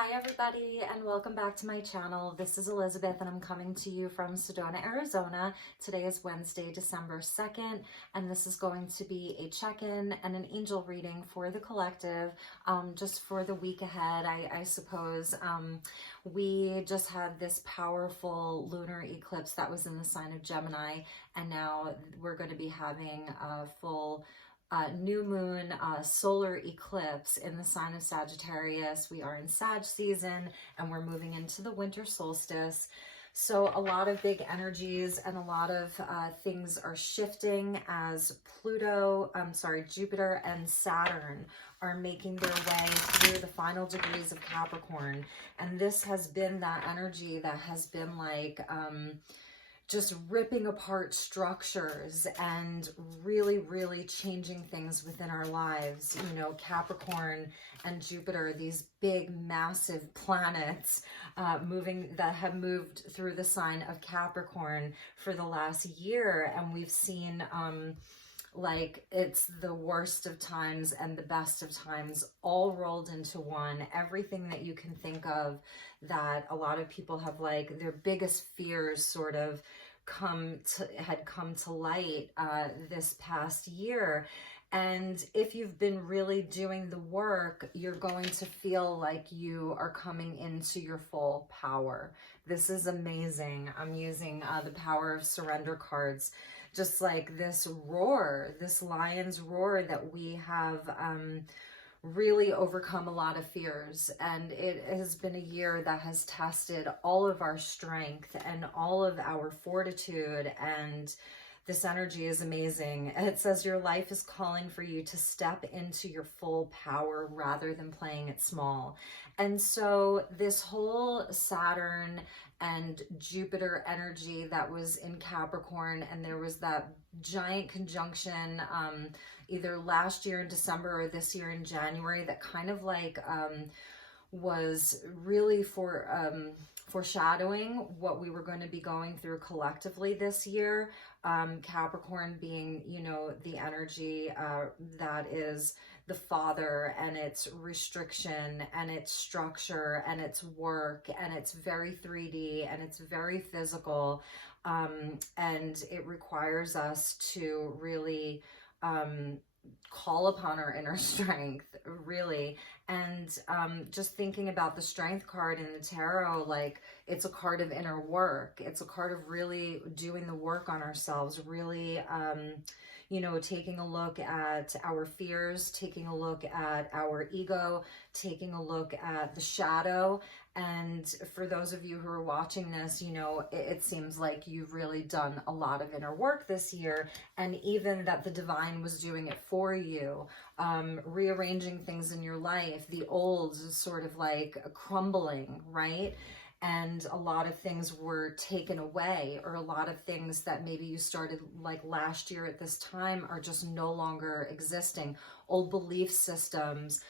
Hi everybody, and welcome back to my channel. This is Elizabeth and I'm coming to you from Sedona, Arizona. Today is Wednesday, December 2nd, and this is going to be a check-in and an angel reading for the collective, just for the week ahead, I suppose. We just had this powerful lunar eclipse that was in the sign of Gemini, and now we're going to be having a full new moon solar eclipse in the sign of Sagittarius. We are in Sag season and we're moving into the winter solstice. So a lot of big energies and a lot of things are shifting as Jupiter and Saturn are making their way through the final degrees of Capricorn. And this has been that energy that has been like, just ripping apart structures and really changing things within our lives. You know, Capricorn and Jupiter, these big, massive planets that have moved through the sign of Capricorn for the last year. And we've seen like it's the worst of times and the best of times all rolled into one. Everything that you can think of that a lot of people have, like their biggest fears sort of had come to light this past year. And if you've been really doing the work, you're going to feel like you are coming into your full power. This is amazing. I'm using the Power of Surrender cards. Just like this roar, this lion's roar that we have really overcome a lot of fears. And it has been a year that has tested all of our strength and all of our fortitude, and this energy is amazing. And it says your life is calling for you to step into your full power rather than playing it small. And so this whole Saturn and Jupiter energy that was in Capricorn, and there was that giant conjunction either last year in December or this year in January that kind of like was really foreshadowing what we were going to be going through collectively this year. Capricorn being, you know, the energy that is the father, and its restriction and its structure and its work, and it's very 3D and it's very physical, and it requires us to really call upon our inner strength, really. And just thinking about the strength card in the tarot, like it's a card of inner work. It's a card of really doing the work on ourselves, really you know, taking a look at our fears, taking a look at our ego, taking a look at the shadow. And for those of you who are watching this, you know, it seems like you've really done a lot of inner work this year, and even that the divine was doing it for you, rearranging things in your life, the old sort of like crumbling, right? And a lot of things were taken away, or a lot of things that maybe you started like last year at this time are just no longer existing. Old belief systems,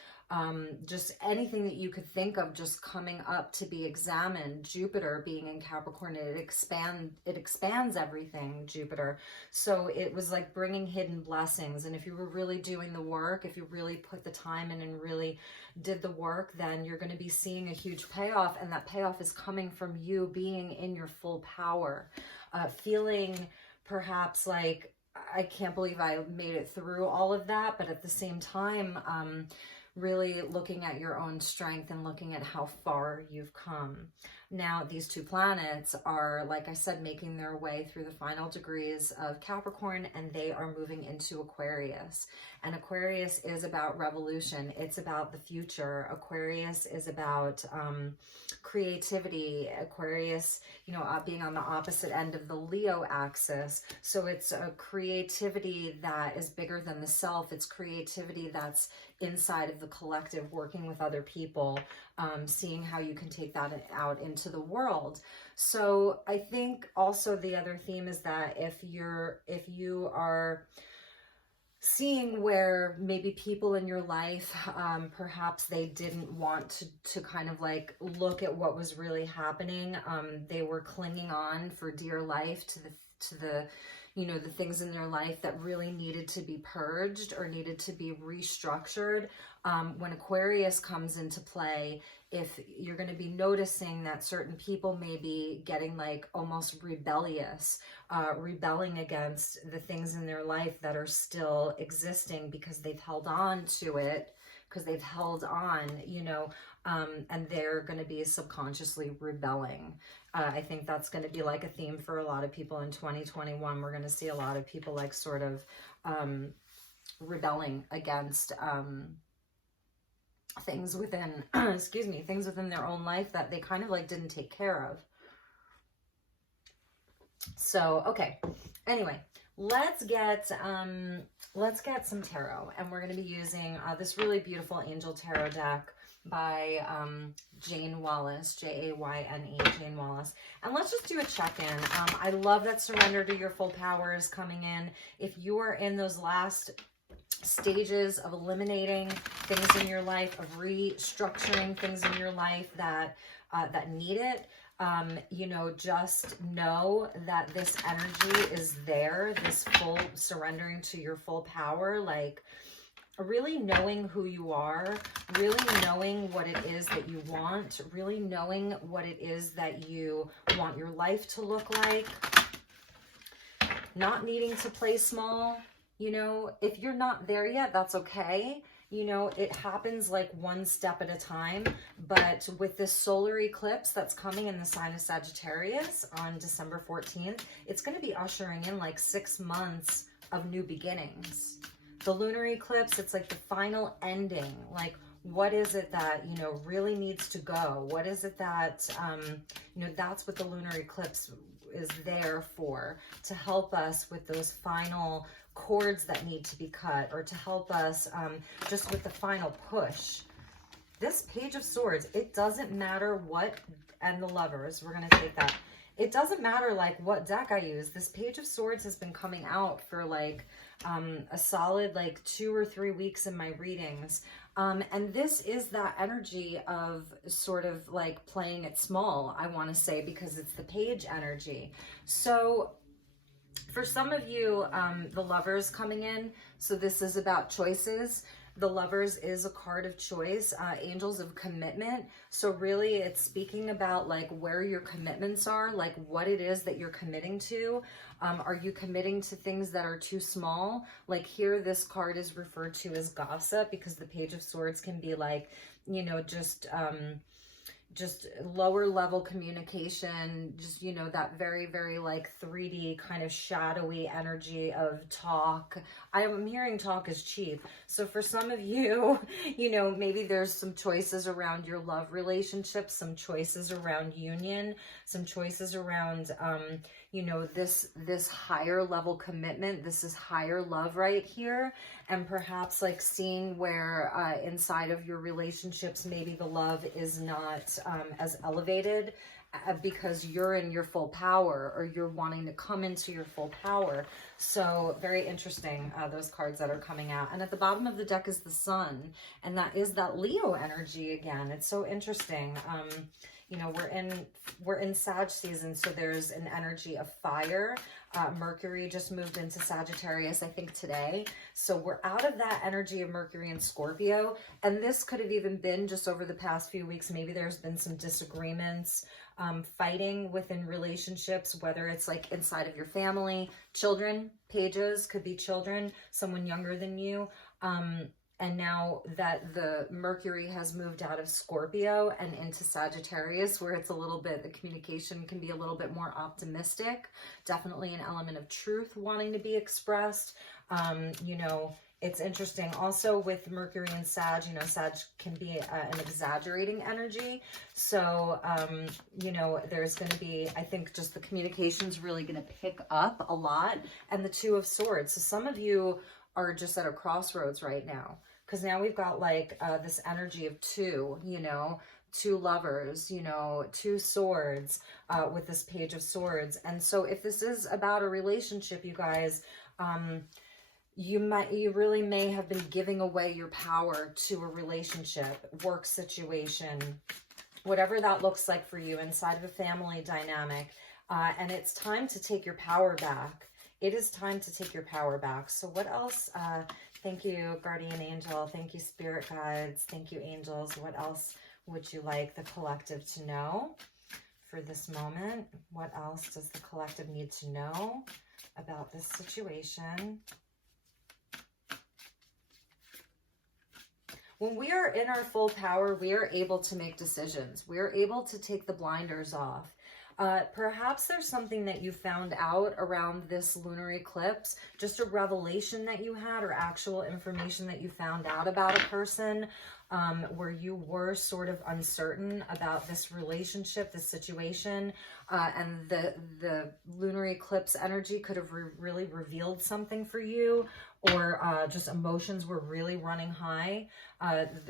just anything that you could think of just coming up to be examined. Jupiter being in Capricorn, it expands everything, Jupiter. So it was like bringing hidden blessings. And if you were really doing the work, if you really put the time in and really did the work, then you're going to be seeing a huge payoff. And that payoff is coming from you being in your full power, feeling perhaps like, I can't believe I made it through all of that, but at the same time, really looking at your own strength and looking at how far you've come. Now, these two planets are, like I said, making their way through the final degrees of Capricorn, and they are moving into Aquarius. And Aquarius is about revolution. It's about the future. Aquarius is about creativity. Aquarius, you know, being on the opposite end of the Leo axis. So it's a creativity that is bigger than the self. It's creativity that's inside of the collective, working with other people, seeing how you can take that out into the world. So I think also the other theme is that if you are seeing where maybe people in your life, perhaps they didn't want to kind of like look at what was really happening. They were clinging on for dear life to the you know, the things in their life that really needed to be purged or needed to be restructured. When Aquarius comes into play, if you're going to be noticing that certain people may be getting like almost rebellious, rebelling against the things in their life that are still existing because they've held on to it, because they've held on, you know, and they're going to be subconsciously rebelling. I think that's going to be like a theme for a lot of people in 2021. We're going to see a lot of people like sort of rebelling against things within, excuse me, things within their own life that they kind of like didn't take care of. So, okay. Anyway, let's get some tarot, and we're going to be using this really beautiful angel tarot deck by Jane Wallace, Jayne, Jane Wallace. And let's just do a check-in. I love that surrender to your full power is coming in. If you are in those last stages of eliminating things in your life, of restructuring things in your life that that need it, you know, just know that this energy is there, this full surrendering to your full power, like really knowing who you are, really knowing what it is that you want, really knowing what it is that you want your life to look like, not needing to play small. You know, if you're not there yet, that's okay. You know, it happens like one step at a time. But with this solar eclipse that's coming in the sign of Sagittarius on December 14th, it's going to be ushering in like 6 months of new beginnings. The lunar eclipse, it's like the final ending. Like, what is it that, you know, really needs to go? What is it that, you know, that's what the lunar eclipse is there for, to help us with those final cords that need to be cut, or to help us just with the final push. This Page of Swords, it doesn't matter what, and the Lovers, we're going to take that. It doesn't matter like what deck I use. This Page of Swords has been coming out for like a solid like 2 or 3 weeks in my readings. And this is that energy of sort of like playing it small, I want to say, because it's the Page energy. So for some of you, the Lovers coming in, so this is about choices. The Lovers is a card of choice, angels of commitment. So really it's speaking about like where your commitments are, like what it is that you're committing to. Are you committing to things that are too small? Like here, this card is referred to as gossip, because the Page of Swords can be like, you know, just lower level communication, just, you know, that very, very like 3D kind of shadowy energy of talk. I'm hearing talk is cheap. So for some of you, you know, maybe there's some choices around your love relationships, some choices around union, some choices around, you know, this higher level commitment. This is higher love right here. And perhaps like seeing where inside of your relationships, maybe the love is not as elevated because you're in your full power, or you're wanting to come into your full power. So very interesting, those cards that are coming out. And at the bottom of the deck is the Sun, and that is that Leo energy again. It's so interesting. You know, we're in Sag season, so there's an energy of fire. Mercury just moved into Sagittarius, I think today. So we're out of that energy of Mercury and Scorpio. And this could have even been just over the past few weeks. Maybe there's been some disagreements, fighting within relationships, whether it's like inside of your family, children, pages, could be children, someone younger than you. And now that the Mercury has moved out of Scorpio and into Sagittarius, where it's a little bit, the communication can be a little bit more optimistic, definitely an element of truth wanting to be expressed. You know, it's interesting also with Mercury and Sag, you know, Sag can be an exaggerating energy. So, you know, there's going to be, I think just the communication is really going to pick up a lot. And the Two of Swords. So some of you are just at a crossroads right now, because now we've got like this energy of two, you know, two lovers, you know, two swords with this Page of Swords. And so if this is about a relationship, you guys, you really may have been giving away your power to a relationship, work situation, whatever that looks like for you inside of a family dynamic. And it's time to take your power back. It is time to take your power back. So what else? Thank you, Guardian Angel. Thank you, Spirit Guides. Thank you, Angels. What else would you like the collective to know for this moment? What else does the collective need to know about this situation? When we are in our full power, we are able to make decisions. We are able to take the blinders off. Perhaps there's something that you found out around this lunar eclipse, just a revelation that you had or actual information that you found out about a person where you were sort of uncertain about this relationship, this situation, and the lunar eclipse energy could have really revealed something for you, or just emotions were really running high.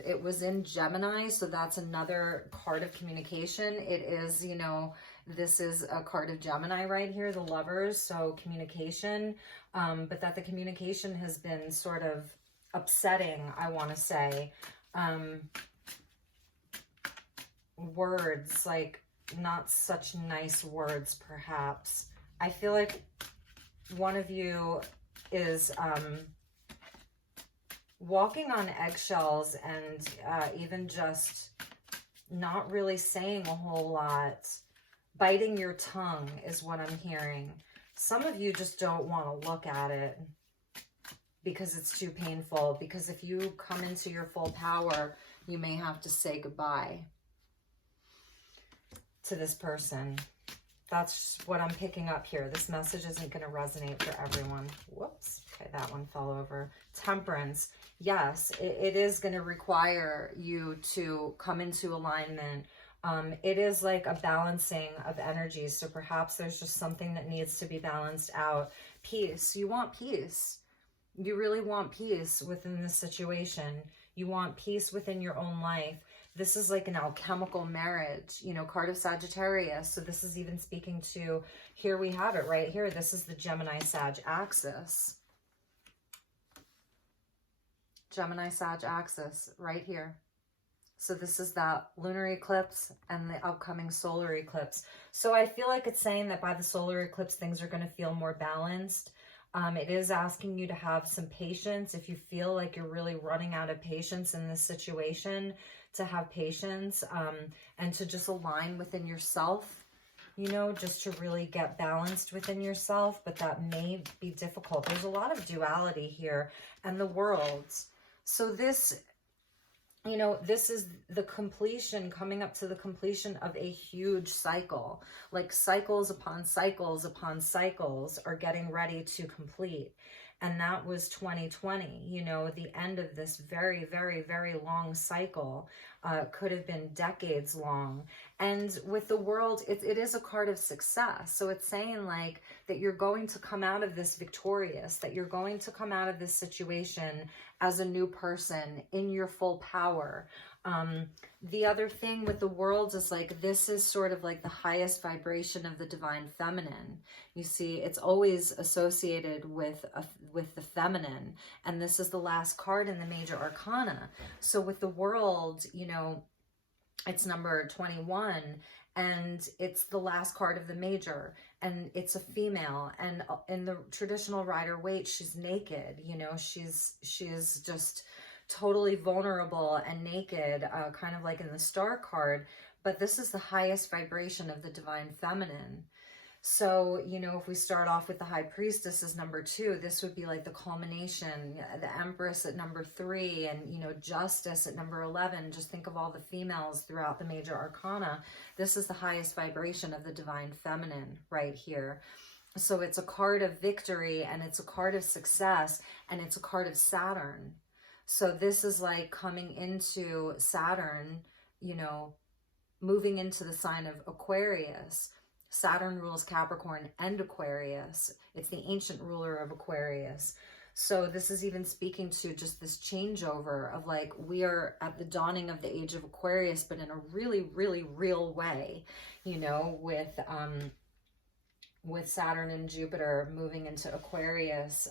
It was in Gemini, so that's another card of communication. It is, you know, this is a card of Gemini right here, the Lovers, so communication, but that the communication has been sort of upsetting, I want to say. Words, like not such nice words, perhaps. I feel like one of you is walking on eggshells and even just not really saying a whole lot. Biting your tongue is what I'm hearing. Some of you just don't want to look at it because it's too painful. Because if you come into your full power, you may have to say goodbye to this person. That's what I'm picking up here. This message isn't going to resonate for everyone. Whoops. Okay, that one fell over. Temperance. Yes, it is going to require you to come into alignment. It is like a balancing of energies. So perhaps there's just something that needs to be balanced out. Peace. You want peace. You really want peace within this situation. You want peace within your own life. This is like an alchemical marriage, you know, card of Sagittarius. So this is even speaking to, here we have it right here. This is the Gemini-Sag axis. Gemini-Sag axis right here. So this is that lunar eclipse and the upcoming solar eclipse. So I feel like it's saying that by the solar eclipse, things are going to feel more balanced. It is asking you to have some patience. If you feel like you're really running out of patience in this situation, to have patience and to just align within yourself, you know, just to really get balanced within yourself. But that may be difficult. There's a lot of duality here and the worlds. So this, you know, this is the completion, coming up to the completion of a huge cycle. Like cycles upon cycles upon cycles are getting ready to complete. And that was 2020, you know, the end of this very, very, very long cycle. Could have been decades long. And with the world, it is a card of success. So it's saying like that you're going to come out of this victorious, that you're going to come out of this situation as a new person in your full power. The other thing with the worlds is like, this is sort of like the highest vibration of the divine feminine. You see, it's always associated with the feminine. And this is the last card in the major arcana. So with the world, you know, it's number 21 and it's the last card of the major and it's a female, and in the traditional Rider-Waite, she's naked, you know, she's just totally vulnerable and naked, kind of like in the star card, but this is the highest vibration of the divine feminine. So, you know, if we start off with the High Priestess as number 2, this would be like the culmination, the Empress at number 3, and, you know, Justice at number 11. Just think of all the females throughout the major arcana. This is the highest vibration of the divine feminine right here. So it's a card of victory, and it's a card of success, and it's a card of Saturn. So this is like coming into Saturn, you know, moving into the sign of Aquarius. Saturn rules Capricorn and Aquarius. It's the ancient ruler of Aquarius. So this is even speaking to just this changeover of like, we are at the dawning of the age of Aquarius, but in a really, really real way, you know, with Saturn and Jupiter moving into Aquarius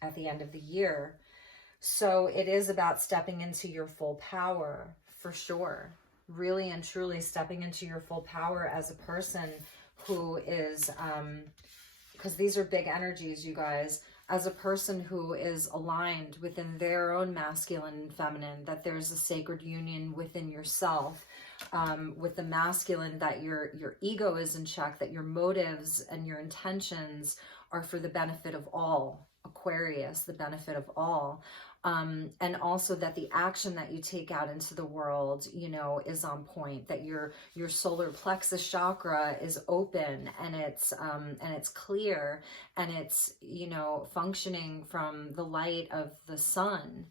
at the end of the year. So it is about stepping into your full power, for sure. Really and truly stepping into your full power as a person who is because these are big energies, you guys, as a person who is aligned within their own masculine and feminine, that there's a sacred union within yourself, with the masculine, that your ego is in check, that your motives and your intentions are for the benefit of all, Aquarius, the benefit of all. And also that the action that you take out into the world, you know, is on point, that your solar plexus chakra is open, and it's clear, and it's, you know, functioning from the light of the sun.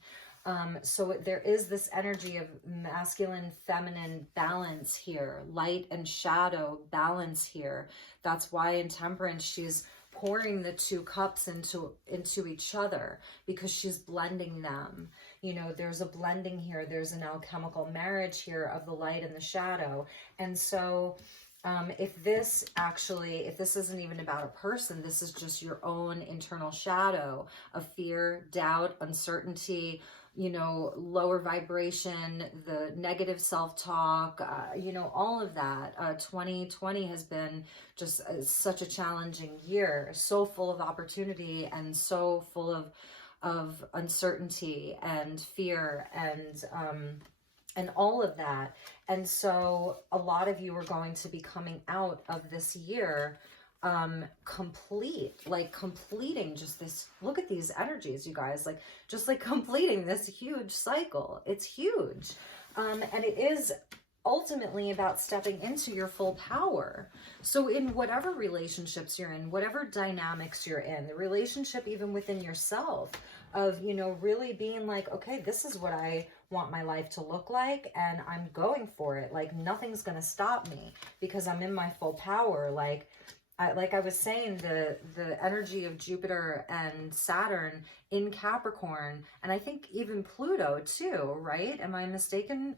So there is this energy of masculine, feminine balance here, light and shadow balance here. That's why in Temperance, she's pouring the two cups into each other, because she's blending them. You know, there's a blending here. There's an alchemical marriage here of the light and the shadow. And so if this isn't even about a person, this is just your own internal shadow of fear, doubt, uncertainty, you know, lower vibration, the negative self-talk, you know, all of that. 2020 has been just such a challenging year, so full of opportunity and so full of uncertainty and fear and all of that. And so a lot of you are going to be coming out of this year completing just this, look at these energies, you guys, like just like completing this huge cycle. It's huge. And it is ultimately about stepping into your full power. So in whatever relationships you're in, whatever dynamics you're in, the relationship even within yourself, of, you know, really being like, okay, this is what I want my life to look like, and I'm going for it. Like nothing's going to stop me because I'm in my full power. Like I was saying, the energy of Jupiter and Saturn in Capricorn, and I think even Pluto too, right? Am I mistaken?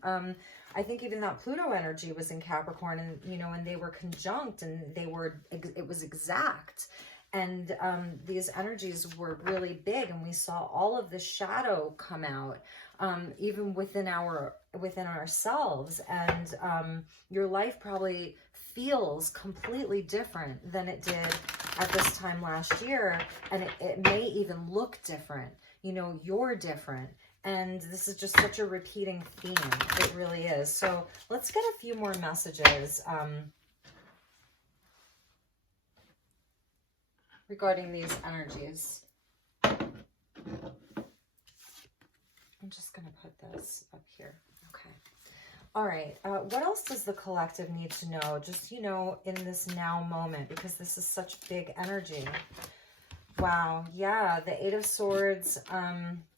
I think even that Pluto energy was in Capricorn, and, you know, and they were conjunct, and it was exact. And these energies were really big, and we saw all of the shadow come out, even within ourselves. And your life probably feels completely different than it did at this time last year, and it may even look different. You know, you're different. And this is just such a repeating theme. It really is. So let's get a few more messages regarding these energies. I'm just going to put this up here. Okay. All right. What else does the collective need to know? Just, you know, in this now moment, because this is such big energy. Wow. Yeah. The Eight of Swords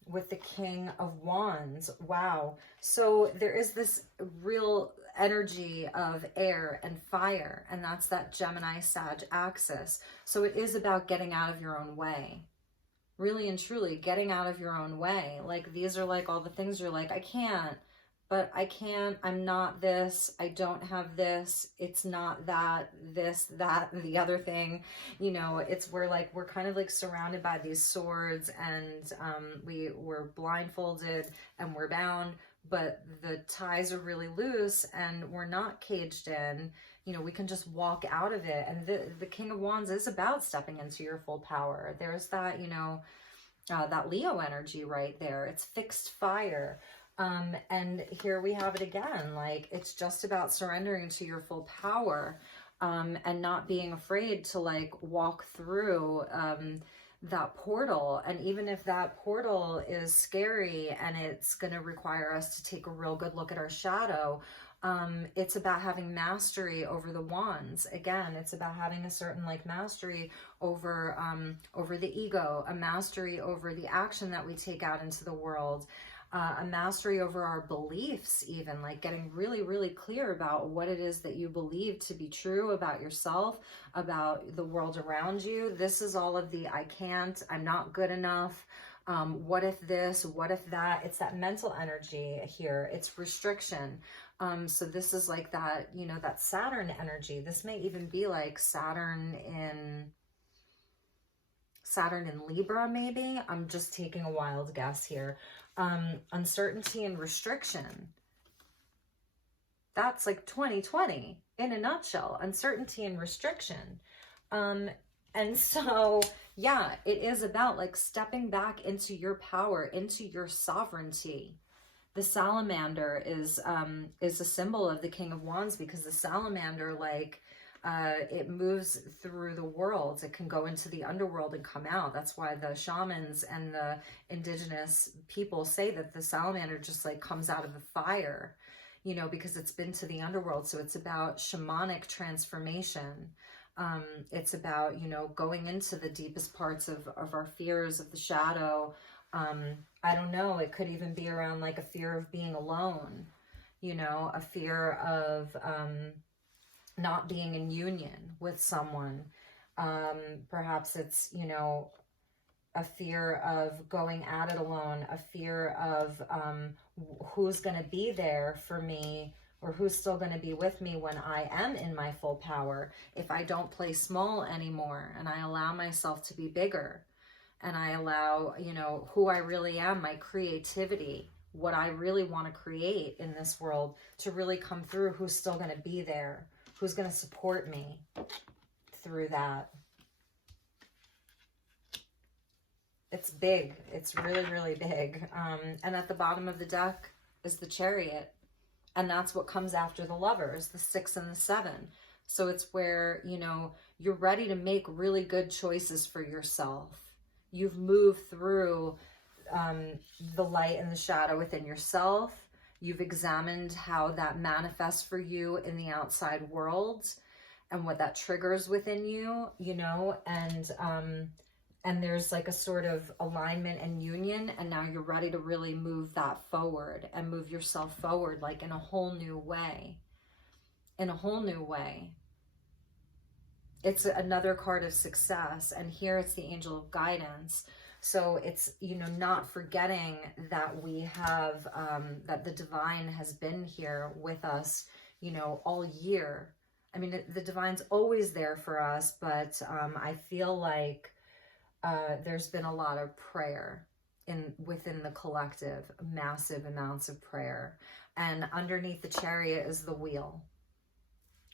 with the King of Wands. Wow. So there is this real energy of air and fire, and that's that Gemini-Sag axis. So it is about getting out of your own way. Really and truly getting out of your own way. Like these are like all the things you're like, I can't, but I can, I'm not this, I don't have this, it's not that, this, that, the other thing. You know, we're kind of like surrounded by these swords, and we're blindfolded and we're bound, but the ties are really loose and we're not caged in. You know, we can just walk out of it. And the King of Wands is about stepping into your full power. There's that, you know, that Leo energy right there. It's fixed fire. And here we have it again. Like, it's just about surrendering to your full power, and not being afraid to like walk through, that portal. And even if that portal is scary and it's going to require us to take a real good look at our shadow, it's about having mastery over the wands. Again, it's about having a certain like mastery over the ego, a mastery over the action that we take out into the world, a mastery over our beliefs, even like getting really, really clear about what it is that you believe to be true about yourself, about the world around you. This is all of the I can't, I'm not good enough. What if this, what if that? It's that mental energy here. It's restriction. So this is like that, you know, that Saturn energy. This may even be like Saturn in Libra, maybe. I'm just taking a wild guess here. Uncertainty and restriction. That's like 2020 in a nutshell. Uncertainty and restriction. And so, yeah, it is about like stepping back into your power, into your sovereignty. The salamander is a symbol of the King of Wands, because the salamander, like, it moves through the worlds. It can go into the underworld and come out. That's why the shamans and the indigenous people say that the salamander just like comes out of the fire, you know, because it's been to the underworld. So it's about shamanic transformation. It's about, you know, going into the deepest parts of our fears, of the shadow. I don't know, it could even be around like a fear of being alone, you know, a fear of not being in union with someone. Perhaps it's, you know, a fear of going at it alone, a fear of who's going to be there for me, or who's still going to be with me when I am in my full power, if I don't play small anymore and I allow myself to be bigger, and I allow, you know, who I really am, my creativity, what I really want to create in this world to really come through, who's still going to be there, who's going to support me through that. It's big. It's really, really big. And at the bottom of the deck is the Chariot. And that's what comes after the Lovers, the 6 and the 7. So it's where, you know, you're ready to make really good choices for yourself. You've moved through the light and the shadow within yourself. You've examined how that manifests for you in the outside world and what that triggers within you, you know, and there's like a sort of alignment and union, and now you're ready to really move that forward and move yourself forward, like in a whole new way, in a whole new way. It's another card of success, and here it's the Angel of Guidance. So it's, you know, not forgetting that we have, that the divine has been here with us, you know, all year. I mean, the divine's always there for us, but I feel like there's been a lot of prayer within the collective, massive amounts of prayer. And underneath the Chariot is the Wheel,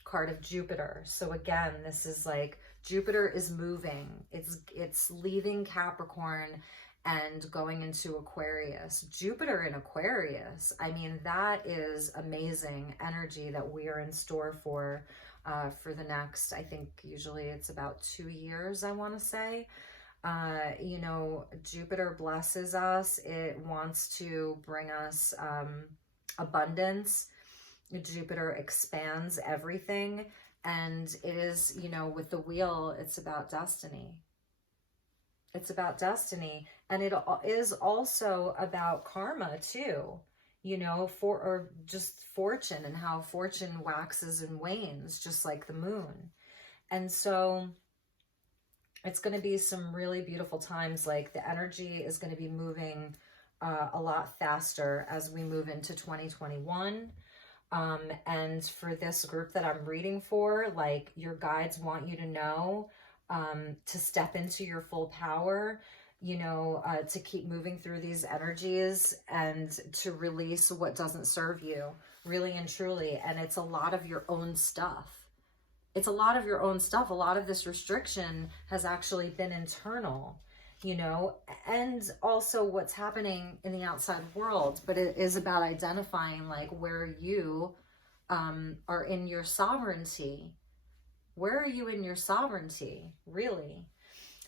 card of Jupiter. So again, this is like Jupiter is moving. It's leaving Capricorn and going into Aquarius. Jupiter in Aquarius, I mean, that is amazing energy that we are in store for the next, I think usually it's about 2 years, I want to say. You know, Jupiter blesses us. It wants to bring us abundance. Jupiter expands everything. And it is, you know, with the Wheel, it's about destiny. It's about destiny. And it is also about karma too, you know, or just fortune, and how fortune waxes and wanes, just like the moon. And so it's going to be some really beautiful times. Like the energy is going to be moving a lot faster as we move into 2021. And for this group that I'm reading for, like, your guides want you to know to step into your full power, you know, to keep moving through these energies and to release what doesn't serve you, really and truly. And it's a lot of your own stuff. It's a lot of your own stuff. A lot of this restriction has actually been internal, you know, and also what's happening in the outside world. But it is about identifying like where you are in your sovereignty. Where are you in your sovereignty, really?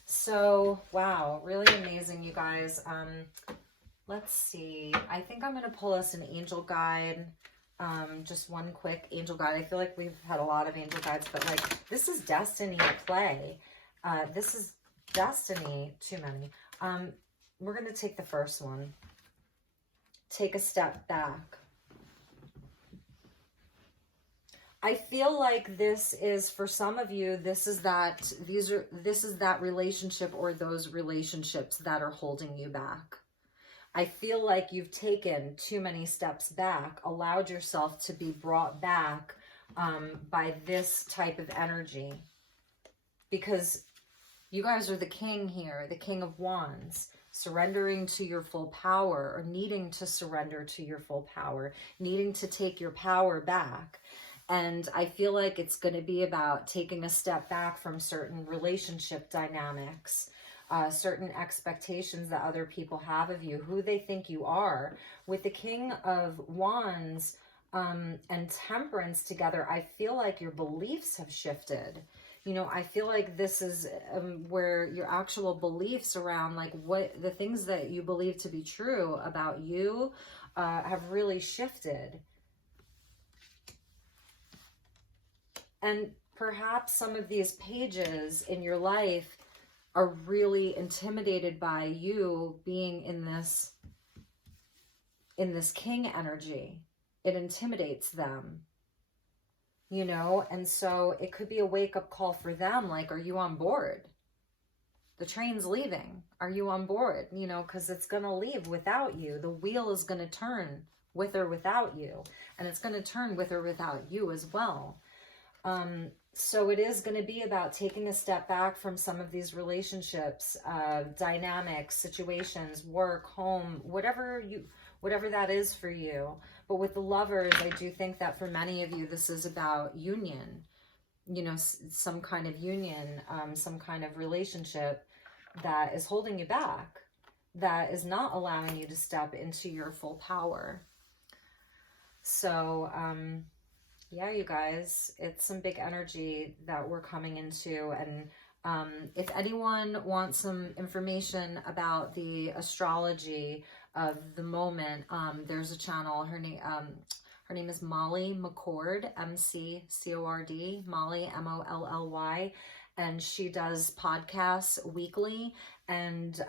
So, wow, really amazing, you guys. Let's see. I think I'm going to pull us an angel guide. Just one quick angel guide. I feel like we've had a lot of angel guides, but like, this is destiny at play. This is destiny, too many. We're going to take the first one. Take a step back. I feel like this is, for some of you, this is that relationship or those relationships that are holding you back. I feel like you've taken too many steps back, allowed yourself to be brought back by this type of energy. Because you guys are the king here, the King of Wands, surrendering to your full power, or needing to surrender to your full power, needing to take your power back. And I feel like it's going to be about taking a step back from certain relationship dynamics, certain expectations that other people have of you, who they think you are. With the King of Wands and Temperance together, I feel like your beliefs have shifted. You know, I feel like this is where your actual beliefs around like what the things that you believe to be true about you have really shifted. And perhaps some of these pages in your life are really intimidated by you being in this king energy. It intimidates them, you know, and so it could be a wake-up call for them. Like, are you on board? The train's leaving. Are you on board? You know, because it's going to leave without you. The wheel is going to turn with or without you, and it's going to turn with or without you as well. So it is going to be about taking a step back from some of these relationships, dynamics, situations, work, home, whatever that is for you. But with the Lovers, I do think that for many of you, this is about union, you know, some kind of union, some kind of relationship that is holding you back, that is not allowing you to step into your full power. So, yeah, you guys, it's some big energy that we're coming into. And if anyone wants some information about the astrology of the moment, there's a channel. Her name is Molly McCord, M-C-C-O-R-D, Molly, M-O-L-L-Y. And she does podcasts weekly, and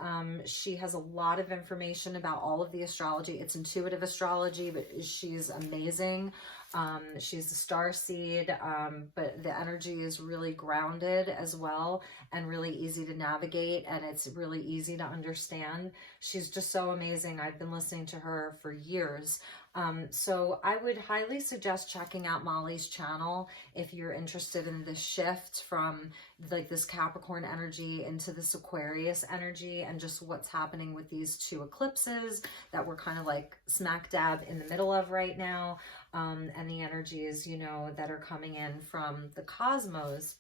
she has a lot of information about all of the astrology. It's intuitive astrology, but she's amazing. She's a star seed, but the energy is really grounded as well, and really easy to navigate, and it's really easy to understand. She's just so amazing. I've been listening to her for years. So I would highly suggest checking out Molly's channel if you're interested in this shift from like this Capricorn energy into this Aquarius energy, and just what's happening with these two eclipses that we're kind of like smack dab in the middle of right now, and the energies, you know, that are coming in from the cosmos.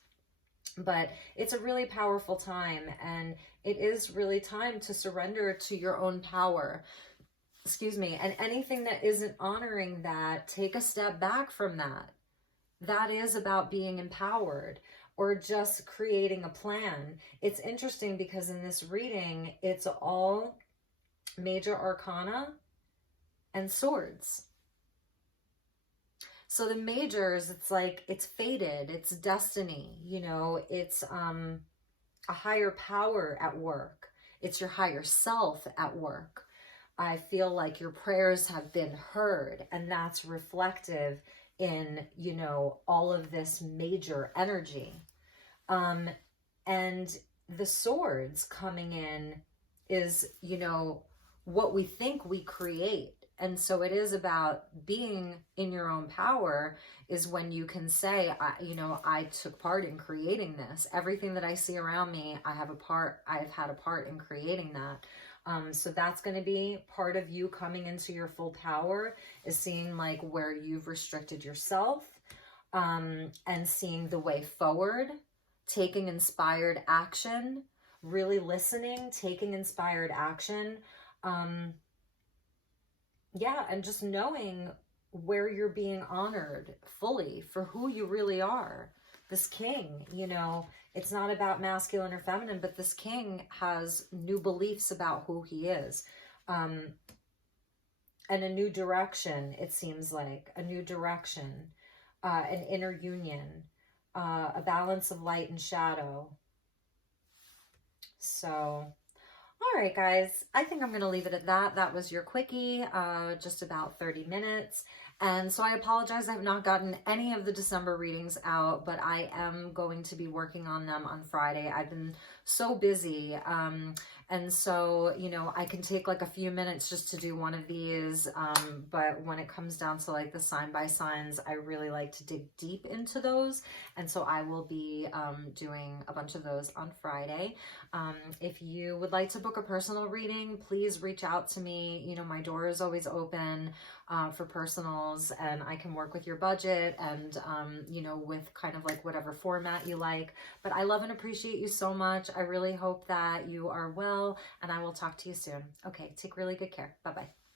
But it's a really powerful time, and it is really time to surrender to your own power. Excuse me. And anything that isn't honoring that, take a step back from that. That is about being empowered, or just creating a plan. It's interesting because in this reading, it's all major arcana and swords. So the majors, it's like, it's fated, it's destiny, you know, it's a higher power at work. It's your higher self at work. I feel like your prayers have been heard, and that's reflective in, you know, all of this major energy. And the swords coming in is, you know, what we think we create. And so it is about being in your own power, is when you can say, you know, I took part in creating this. Everything that I see around me, I've had a part in creating that. So that's going to be part of you coming into your full power, is seeing like where you've restricted yourself, and seeing the way forward, taking inspired action, really listening, taking inspired action. Yeah, and just knowing where you're being honored fully for who you really are. This king, you know, it's not about masculine or feminine, but this king has new beliefs about who he is. And a new direction, it seems like. A new direction. An inner union. A balance of light and shadow. So, all right, guys. I think I'm going to leave it at that. That was your quickie. Just about 30 minutes. And so I apologize, I have not gotten any of the December readings out, but I am going to be working on them on Friday. I've been so busy, And so, you know, I can take like a few minutes just to do one of these. But when it comes down to like the sign by signs, I really like to dig deep into those. And so I will be doing a bunch of those on Friday. If you would like to book a personal reading, please reach out to me. You know, my door is always open for personals, and I can work with your budget and, you know, with kind of like whatever format you like. But I love and appreciate you so much. I really hope that you are well, and I will talk to you soon. Okay, take really good care. Bye-bye.